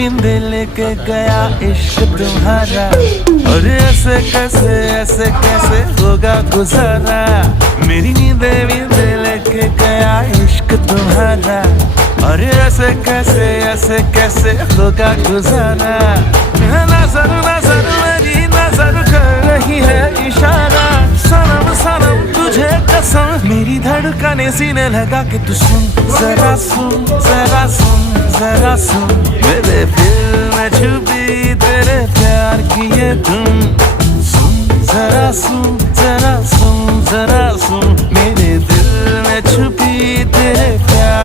बिंदे लेके गया इश्क तुम्हारा, और ऐसे कैसे होगा गुजारा। मेरी नींदे बिंदे लेके गया इश्क तुम्हारा, और ऐसे कैसे होगा गुजारा। नजर मेरी नजर कर रही है इशारा, सनम तुझे कसम मेरी धड़कने सीने लगा के तू सुन, जरा सुन मेरे दिल में छुपी तेरे प्यार की ये धुन। सुन जरा सुन मेरे दिल में छुपी